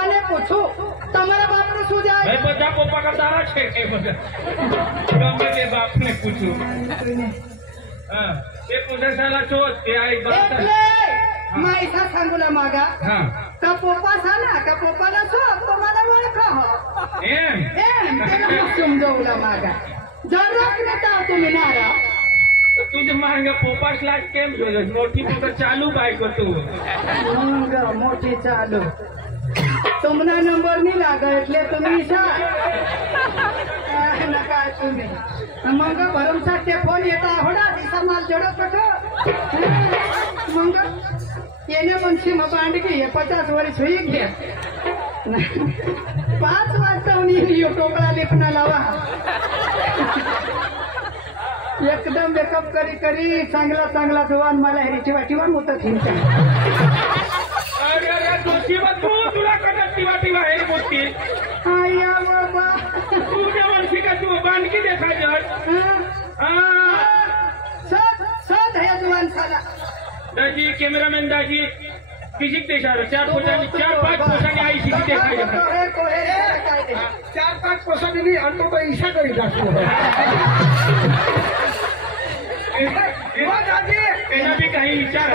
पप्पा ने पूछू तुम्हारा बाप ने શું જાય ભાઈ બધા પપ્પા કા તારા છે કે બધા ગમે તે બાપ ને પૂછું હા એ પૂછે સાલા ચોત તે આઈ બાપ એટલે માઈસા सांगूला मागा હા का पप्पा साला का पप्पाला છો तुम्हाला ओळखा हो એમ त्याला समजवला मागा जरा नेता तुम्ही नारा तुझे मांगा पोपास लाट केम જોયો મોટી તો ચાલુ બાઈક હતું मग मोठी चालू तुमना नंबर नहीं लागा એટલે तुम्ही ईशा नका तुम्ही मग भरमसाठे फोन येता होडा दिसा माल जडत कठो मग येणे म्हणशी मग बांडकी हे 50 वर्ष होई घे 5 वाजता उनी टोकळा लेपना लावा एकदम मेकअप करी करी चांगला चांगला जवान मला हेरीची वाटीवर मोठं थिंचा अरे अरे दोषी मत तू तुला कदम टिवा हे बोलती आया बाबा तुझ्या वर्षी का तू बांडकी देखा जर सद सद है जवान साला दाजी कॅमेरामॅन दाजी फिजिक देशार 4-5 पोसांनी आई शिकी देखाय कोहे 4-5 पोसांनी मी अंतो तो ईशा करी जातो एना भी काही विचार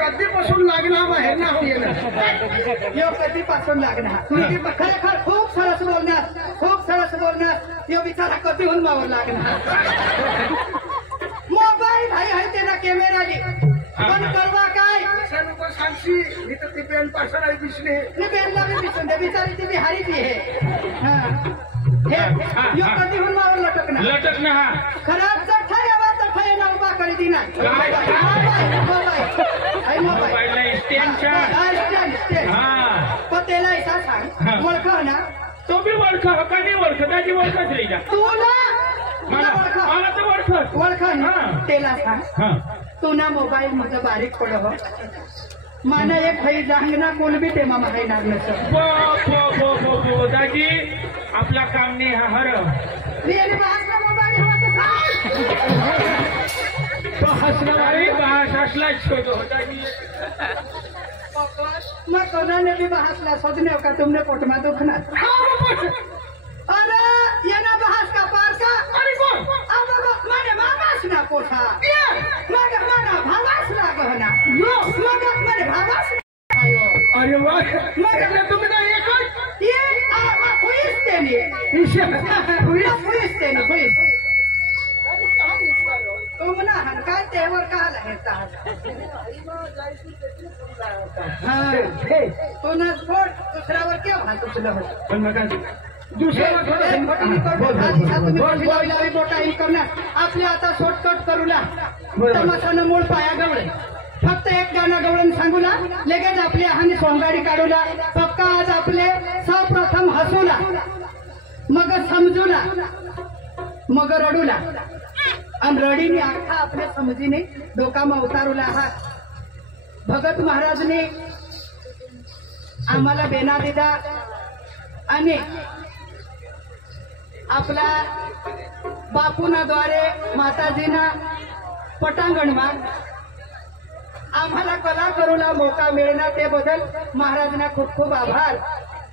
कधीपासून लागणार बाहेर ना होईल यो कधीपासून लागणार खरेखर खूप सरस बोलण्यास यो बिचारा कधी होऊन मावर लागणार मोबाईल आहे त्याला कॅमेरा पण करवा काय सांगशी मी तर ती पेन पासून आहे दिसले पेनला बी दिसून दे बिचारी ती बिहारी ती हे यो कधी होऊन मावर लटकणार हा खराब चठ्ठा यावा चठ्ठा ना उभा करी दी ना मोबाईल स्टँड हा पण त्याला ऐसा सांग ओळख ना तो बी ओळख का नाही ओळख त्याची ओळखच नाही तुला मला तर ओळख ना त्याला सांग तू ना मोबाईल मध्ये बारीक पड हो माना एक भाई जांगना कोण बी ते मामा काही लागलं सर दाजी आपला काम नाही हा हर मोबाईल हसला असला छोटो दाजी मग कोणाने बी बहासला सदने का तुमने पोटमा दुखणार अरे ये ना बहास का पार का अरे कोण माने मामास ना पोठा माना भावास ना गहना माने भावास अरे वा तुम्ही ना एकच ये पुलिस तेनी पुलिस तेनी तुम ना हन काय तेवर का लगता तू ना छोट दुसऱ्यावर केव्हा भात उचल पण नका दुसऱ्याला आपले आता शॉर्टकट करूला तमाशानं मूळ पाया गवळे फक्त एक गाणं गवळण सांगूला लगेच आपली हानी सोंगाडी काढूला फक्त आज आपले सर्वप्रथम हसूला मग समजूला मग रडूला आणि रडीने अख्खा आपल्या समजीने डोकामा उतारूला आहात भगत महाराजने आम्हाला बेना दिला आणि आपला बापूनाद्वारे माताजीना पटांगणमा आम्हाला कला करूला मौका मिळणार ते बदल महाराजांना खूप खूप आभार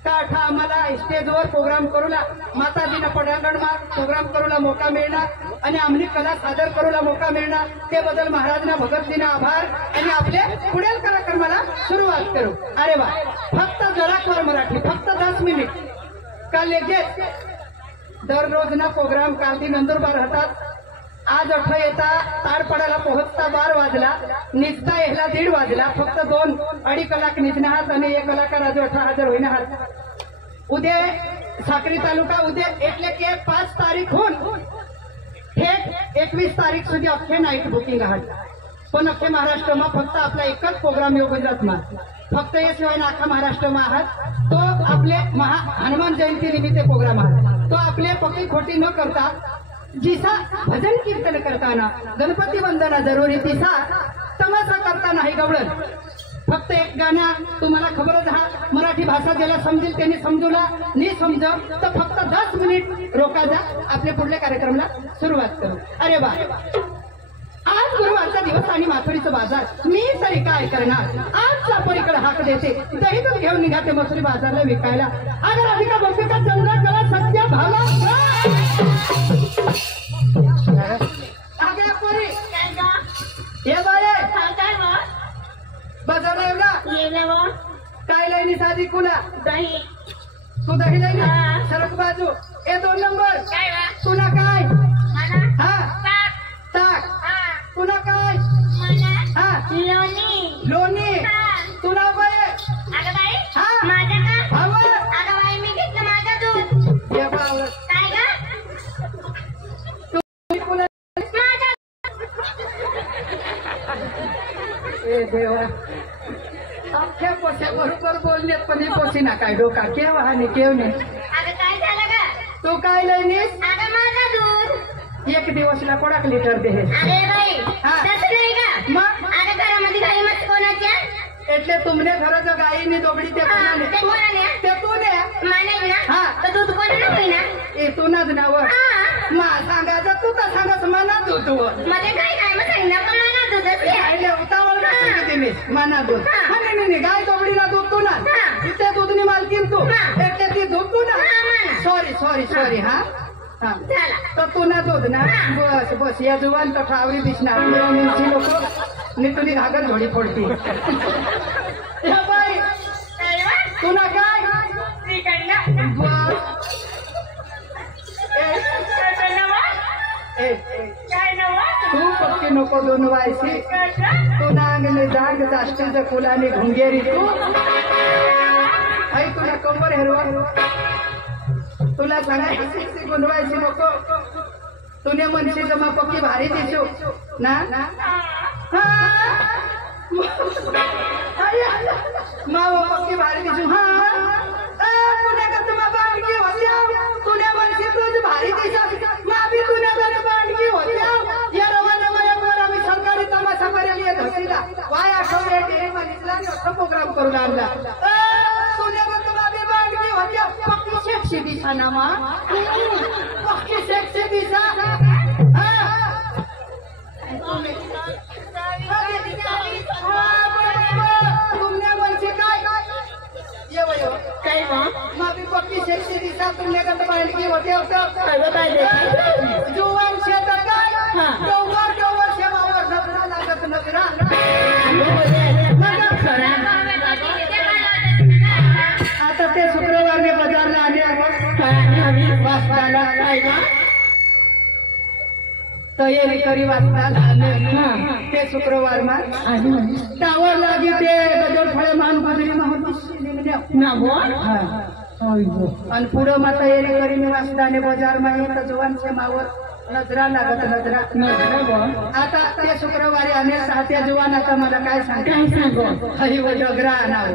काठा आम्हाला स्टेजवर प्रोग्राम करूला माताजीना पटांगणमा प्रोग्राम करूला मौका मिळणार आणि आम्ही कला सादर करूला मौका मिळणार ते बदल महाराजांना भगतजीना आभार आणि आपले पुढील कार्यक्रमाला सुरुवात करू अरे वा फक्त जरा मराठी फक्त 10 मिनिट का लगेच दररोज ना प्रोग्राम कालती नंदुरबार होतात आज 8 येता ताडपडाला पोहोचता 12 वाजला निजता यायला 1:30 वाजला फक्त 2-2.5 कलाक निजना आहात आणि 1 कलाकार आज 8 हजर होईना आहात उद्या साक्री तालुका उद्या એટલે કે 5 तारीख होऊन थेट 21 तारीख સુધી अख्खे नाईट बुकिंग आहात पण अख्खे महाराष्ट्रमा फक्त आपला एकच प्रोग्राम योगन जातणार फक्त याशिवाय अख्खा महाराष्ट्रमा आहात तो आपले हनुमान जयंती निमित्त प्रोग्राम आहात तो आपले पक्की खोटी न करता जिसा भजन कीर्तन करताना गणपती वंदना जरुरी तिसा तमाशा करता नाही गवळण फक्त एक गाणं तुम्हाला खबरच हा मराठी भाषा ज्याला समजेल त्यांनी समजूला नाही समजव तर फक्त 10 मिनिट रोका जा आपल्या पुढल्या कार्यक्रमाला सुरुवात करू अरे वा आज आज गुरुवारचा दिवस आणि माथुरीचं बाजार. मी तरी काय करणार? आज चापोरीकडे हाक देते, दही दूध घेऊन निघाते मथुरी बाजारला विकायला. अगर अधिका बघते चंद्रकला सत्य भाला ये बाये बाजारला येवला काय लाईनी साधी कुला दही तू दही लाईनी हा. सरक बाजू ए 2 नंबर काय वा तुला काय मला हा ताक ताक हा तुला काय मला हा लोणी लोणी हा. तुला बाये अगं बाई हा. माझं का हवं अगं बाई मी घेतलं माझं दूध ये बावळट. काय ग तुम्ही कुला माझं ए देवा अख्ख्या पोस्या बरोबर बोलण्यात पण ही पोसी ना काय डोका केव्हा आणि केव नाही. अगं काय झालं ग तू काय लाईनीस अगं माझं दूध एक दिवसला कोणाक लिटर दे अरे बाई हा. तसं नाही का मग अगं घरामध्ये गाई मस्त कोणाच्या એટલે तुमने घराचं गाईने दोबडी ते हा, कोणाने ते कोणाने ते तू ने मानेल हा. ना तर दूध कोणाला होईना ए तू नाच नाव हा मा सांगायचं तू तर सांगत मना दूध मध्ये काय काय मग सांगितलं पण मला दूधच आहे. आयले उतावळ का सांगितली मी मना दूध हा. हा नाही गाय दोबडीला दूध तू ना हा. इथे दूधनी मालकीन तू हा. એટલે ती दूध तू ना हा, म्हणा. सॉरी हा हा झाला तर तू ना दूध ना हा. बस बस या जुवान तर ठावरी दिसणार मिरवणीची लोक नितुनी घागर झोडी फोडती या बाई काय वा? तू ना काय श्रीखंड. बस काय नवा? ए काय नवा? तू पक्की नको दोन व्हायची तू नांगले जाग जास्तीचं फुलाने घुंगेरी तू आई तुला कंबर हेरवा तुला सांगायची गुंडवायची नको तुने मनशी जमा पक्की भारी दिसू ना हा माव पक्की भारी दिसू हा तुने का तुम्हा बांडगी होत्या तुने मनशी तुझ भारी दिसा मा बी तुने का बांडगी होत्या या रवाना मायावर आम्ही सरकारी तमाशा करायला येत होतीला वाय आठवडे डेरे मागितला आणि प्रोग्राम करून आणला तुने का तुम्हा बी बांडगी होत्या पक्की सेक्सी दिसा ना मा पक्की सेक्सी दिसा हा तुमने मनसे काय ये वयो काय वा? माफी पक्की शेती दिसा तुमने का बांडगी होते काय वा काय देते? जुवान शेत काय हा. डोंगर शेवावर नजरा लागत नजरा आता ते शुक्रवारने बाजारला आले वाचताना काय वा? तयारी करी वाचताना ते शुक्रवार मा टावर लागी ते गजर फळे मान गुजरी ना बोल आणि पुढं मा तयारी करी मी वाचताने बाजार मा येत जुवानच्या मावर नजरा लागत नजरा नजरा बोल आता ते शुक्रवारी आले त्या जुवान आता मला काय सांग काय सांगू हरी व डगरा आणावं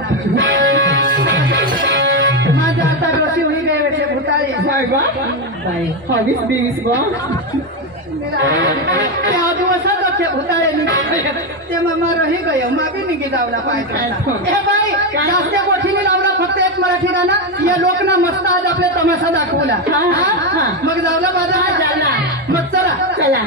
माझ्या आता डोशी होई गए वेळचे भुताळे काय वा? बाई हवीस बीस बा त्या दिवसात ते भुताळे निघाले ते मग रही गयो मागे निघी जावला पाहिजे हे बाई जास्त गोठीने लावला फक्त एक मराठी गाणं या लोकना मस्त आज आपल्या तमाशा दाखवला हा. मग जावला बाजार झाला. मग चला चला